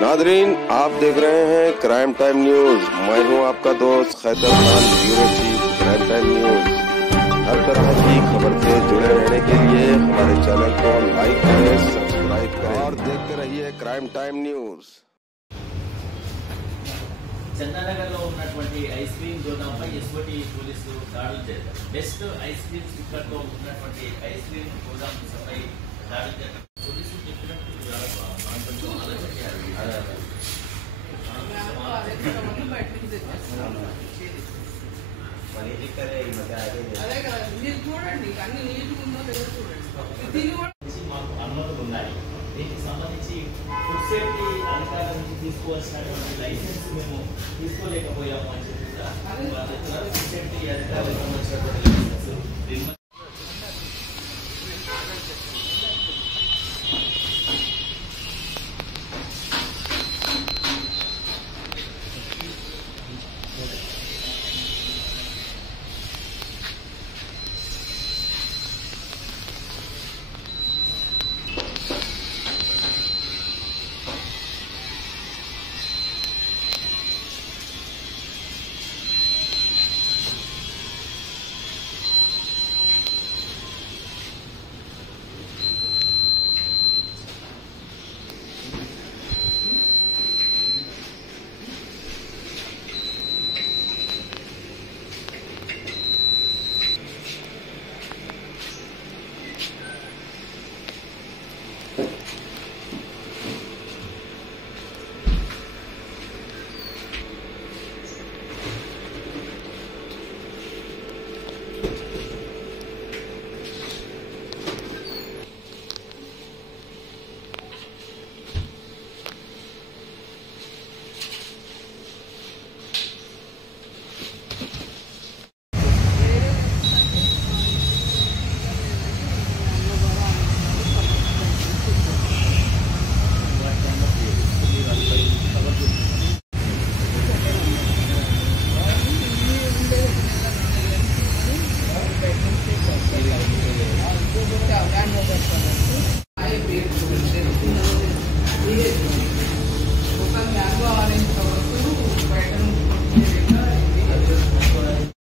Nadreen, आप देख रहे हैं क्राइम टाइम न्यूज। मैं हूं आपका दोस्त Khaitar Khan, bureau chief crime time news. हर तरह की खबर से जुड़े रहने के लिए हमारे चैनल को लाइक करें, सब्सक्राइब करें और देखते रहिए क्राइम टाइम न्यूज। చందానగర్లో ఉన్నటువంటి ఐస్ క్రీమ్ గోదాంపై ఎస్ఓటి పోలీసులు దాడులు చేశారు. బెస్ట్ ఐస్ క్రీమ్ స్టిక్కర్తో ఉన్నటువంటి ఐస్ క్రీమ్ గోదాంపై దాడులు చేశారు. పోలీసులు చెప్పినట్టు కొంచెం ఆలోచన చేయాలి. మాకు అనుమతులు ఉన్నాయి. దీనికి సంబంధించి ఫుడ్ సేఫ్టీ అధికారుల నుంచి తీసుకోవాల్సినటువంటి లైసెన్స్ మేము తీసుకోలేకపోయాము అని చెప్పి ఫుడ్ సేఫ్టీ అధికారులకు సంబంధించినటువంటి లైసెన్స్